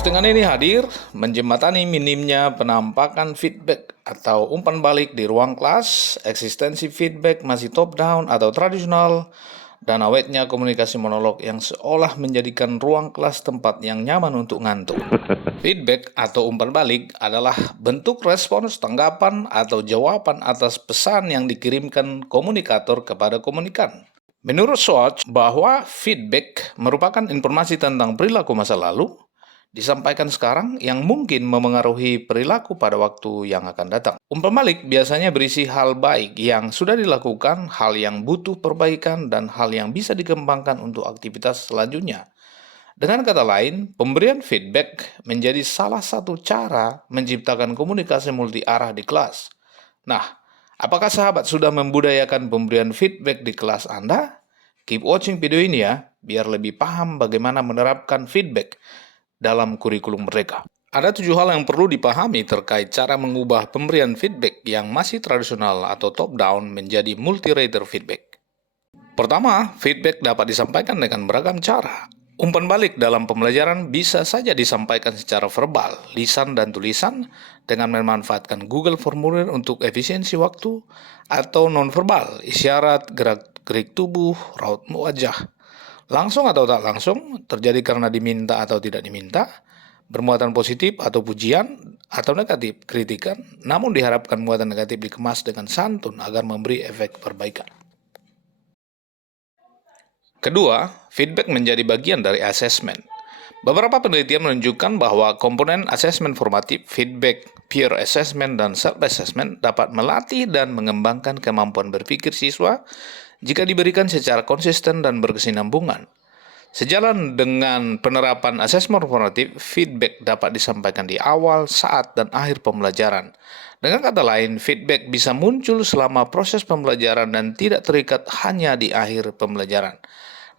Postingan ini hadir menjembatani minimnya penampakan feedback atau umpan balik di ruang kelas, eksistensi feedback masih top-down atau tradisional, dan awetnya komunikasi monolog yang seolah menjadikan ruang kelas tempat yang nyaman untuk ngantuk. Feedback atau umpan balik adalah bentuk respons, tanggapan, atau jawaban atas pesan yang dikirimkan komunikator kepada komunikan. Menurut Schwartz, bahwa feedback merupakan informasi tentang perilaku masa lalu, disampaikan sekarang yang mungkin memengaruhi perilaku pada waktu yang akan datang. Umpan balik biasanya berisi hal baik yang sudah dilakukan, hal yang butuh perbaikan, dan hal yang bisa dikembangkan untuk aktivitas selanjutnya. Dengan kata lain, pemberian feedback menjadi salah satu cara menciptakan komunikasi multi arah di kelas. Nah, apakah sahabat sudah membudayakan pemberian feedback di kelas Anda? Keep watching video ini ya, biar lebih paham bagaimana menerapkan feedback dalam kurikulum mereka. Ada 7 hal yang perlu dipahami terkait cara mengubah pemberian feedback yang masih tradisional atau top-down menjadi multi-rater feedback. Pertama, feedback dapat disampaikan dengan beragam cara. Umpan balik dalam pembelajaran bisa saja disampaikan secara verbal, lisan dan tulisan dengan memanfaatkan Google Formulir untuk efisiensi waktu, atau nonverbal, isyarat, gerak-gerik tubuh, raut wajah. Langsung atau tak langsung, terjadi karena diminta atau tidak diminta, bermuatan positif atau pujian, atau negatif, kritikan, namun diharapkan muatan negatif dikemas dengan santun agar memberi efek perbaikan. Kedua, feedback menjadi bagian dari asesmen. Beberapa penelitian menunjukkan bahwa komponen asesmen formatif, feedback, peer assessment, dan self-assessment dapat melatih dan mengembangkan kemampuan berpikir siswa jika diberikan secara konsisten dan berkesinambungan. Sejalan dengan penerapan asesmen formatif, feedback dapat disampaikan di awal, saat, dan akhir pembelajaran. Dengan kata lain, feedback bisa muncul selama proses pembelajaran dan tidak terikat hanya di akhir pembelajaran.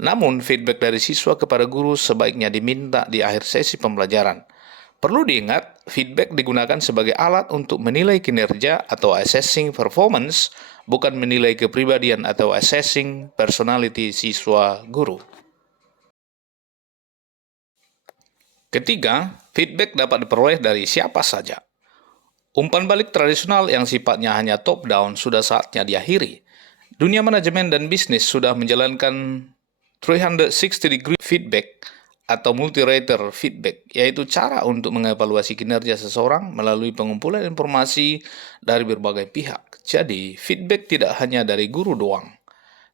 Namun, feedback dari siswa kepada guru sebaiknya diminta di akhir sesi pembelajaran. Perlu diingat, feedback digunakan sebagai alat untuk menilai kinerja atau assessing performance, bukan menilai kepribadian atau assessing personality siswa guru. Ketiga, feedback dapat diperoleh dari siapa saja. Umpan balik tradisional yang sifatnya hanya top-down sudah saatnya diakhiri. Dunia manajemen dan bisnis sudah menjalankan 360-degree feedback atau multi-rater feedback, yaitu cara untuk mengevaluasi kinerja seseorang melalui pengumpulan informasi dari berbagai pihak. Jadi, feedback tidak hanya dari guru doang.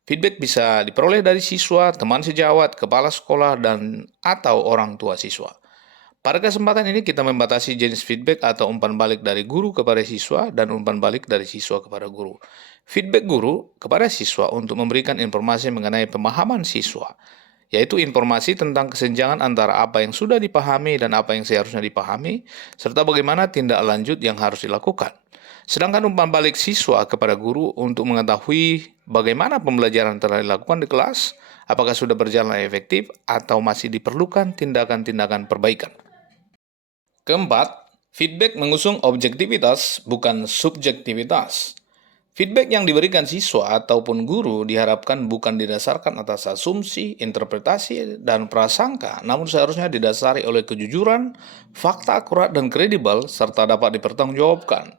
Feedback bisa diperoleh dari siswa, teman sejawat, kepala sekolah, dan atau orang tua siswa. Pada kesempatan ini kita membatasi jenis feedback atau umpan balik dari guru kepada siswa dan umpan balik dari siswa kepada guru. Feedback guru kepada siswa untuk memberikan informasi mengenai pemahaman siswa, yaitu informasi tentang kesenjangan antara apa yang sudah dipahami dan apa yang seharusnya dipahami, serta bagaimana tindak lanjut yang harus dilakukan. Sedangkan umpan balik siswa kepada guru untuk mengetahui bagaimana pembelajaran telah dilakukan di kelas, apakah sudah berjalan efektif atau masih diperlukan tindakan-tindakan perbaikan. Keempat, feedback mengusung objektivitas bukan subjektivitas. Feedback yang diberikan siswa ataupun guru diharapkan bukan didasarkan atas asumsi, interpretasi, dan prasangka, namun seharusnya didasari oleh kejujuran, fakta akurat dan kredibel, serta dapat dipertanggungjawabkan.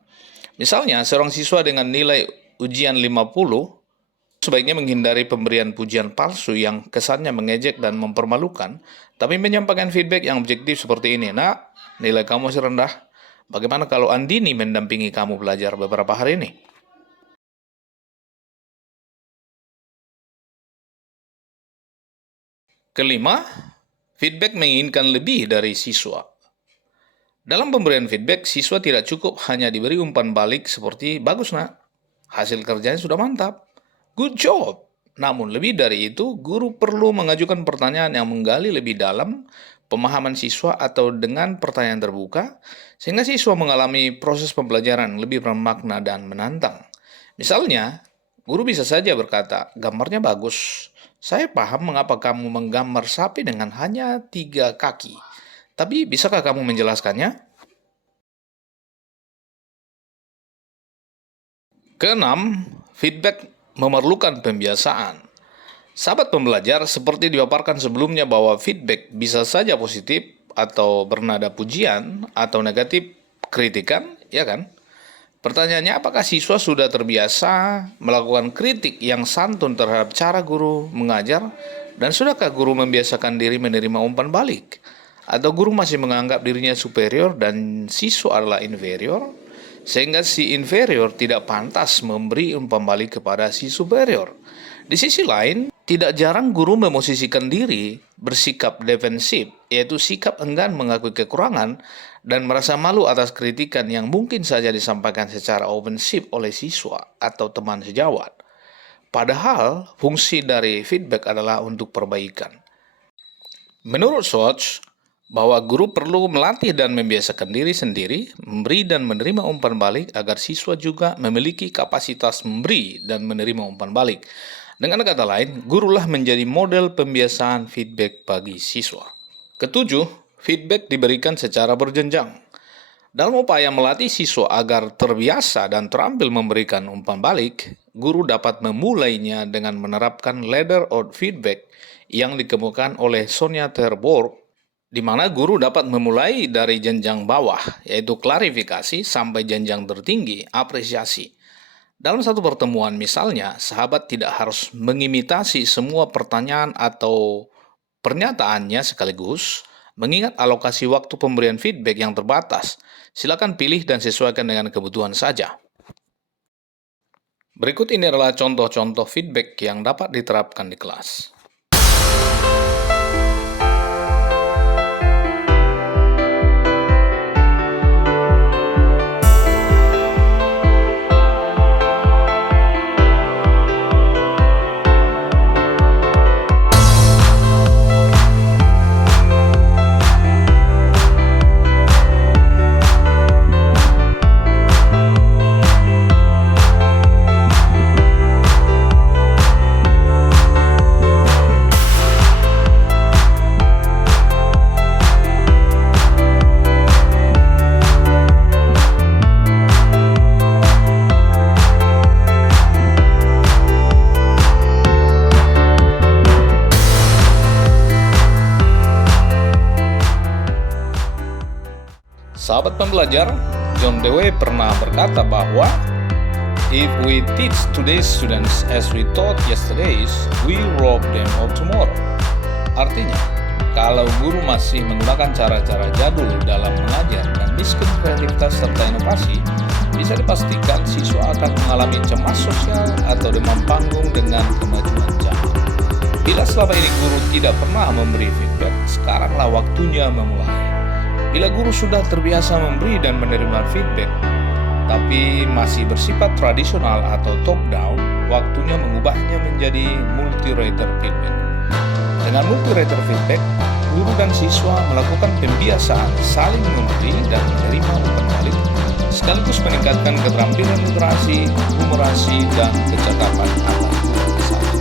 Misalnya, seorang siswa dengan nilai ujian 50 sebaiknya menghindari pemberian pujian palsu yang kesannya mengejek dan mempermalukan, tapi menyampaikan feedback yang objektif seperti ini. Nak, nilai kamu masih rendah. Bagaimana kalau Andini mendampingi kamu belajar beberapa hari ini? Kelima, feedback menginginkan lebih dari siswa. Dalam pemberian feedback, siswa tidak cukup hanya diberi umpan balik seperti, bagus nak, hasil kerjanya sudah mantap, good job. Namun lebih dari itu, guru perlu mengajukan pertanyaan yang menggali lebih dalam pemahaman siswa atau dengan pertanyaan terbuka, sehingga siswa mengalami proses pembelajaran lebih bermakna dan menantang. Misalnya, guru bisa saja berkata, gambarnya bagus. Saya paham mengapa kamu menggambar sapi dengan hanya 3 kaki. Tapi bisakah kamu menjelaskannya? Keenam, feedback memerlukan pembiasaan. Sahabat pembelajar, seperti dipaparkan sebelumnya bahwa feedback bisa saja positif atau bernada pujian atau negatif kritikan, ya kan? Pertanyaannya, apakah siswa sudah terbiasa melakukan kritik yang santun terhadap cara guru mengajar, dan sudahkah guru membiasakan diri menerima umpan balik? Atau guru masih menganggap dirinya superior dan siswa adalah inferior, sehingga si inferior tidak pantas memberi umpan balik kepada si superior? Di sisi lain, tidak jarang guru memosisikan diri bersikap defensif, yaitu sikap enggan mengakui kekurangan dan merasa malu atas kritikan yang mungkin saja disampaikan secara ofensif oleh siswa atau teman sejawat. Padahal, fungsi dari feedback adalah untuk perbaikan. Menurut Schwartz, bahwa guru perlu melatih dan membiasakan diri sendiri, memberi dan menerima umpan balik agar siswa juga memiliki kapasitas memberi dan menerima umpan balik. Dengan kata lain, gurulah menjadi model pembiasaan feedback bagi siswa. Ketujuh, feedback diberikan secara berjenjang. Dalam upaya melatih siswa agar terbiasa dan terampil memberikan umpan balik, guru dapat memulainya dengan menerapkan ladder of feedback yang dikemukakan oleh Sonja Terborch, di mana guru dapat memulai dari jenjang bawah, yaitu klarifikasi, sampai jenjang tertinggi, apresiasi. Dalam satu pertemuan misalnya, sahabat tidak harus mengimitasi semua pertanyaan atau pernyataannya sekaligus, mengingat alokasi waktu pemberian feedback yang terbatas. Silakan pilih dan sesuaikan dengan kebutuhan saja. Berikut ini adalah contoh-contoh feedback yang dapat diterapkan di kelas. Sahabat pembelajar, John Dewey pernah berkata bahwa if we teach today's students as we taught yesterday's, we rob them of tomorrow. Artinya, kalau guru masih menggunakan cara-cara jadul dalam mengajar dan miskin kreativitas serta inovasi, bisa dipastikan siswa akan mengalami cemas sosial atau demam panggung dengan kemajuan zaman. Bila selama ini guru tidak pernah memberi feedback, sekaranglah waktunya memulai. Bila guru sudah terbiasa memberi dan menerima feedback, tapi masih bersifat tradisional atau top-down, waktunya mengubahnya menjadi multi-rater feedback. Dengan multi-rater feedback, guru dan siswa melakukan pembiasaan saling memberi dan menerima umpan balik, sekaligus meningkatkan keterampilan literasi, numerasi, dan kecakapan anak guru satu.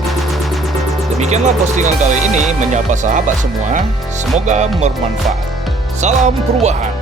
Demikianlah postingan kali ini menyapa sahabat semua, semoga bermanfaat. Salam perubahan.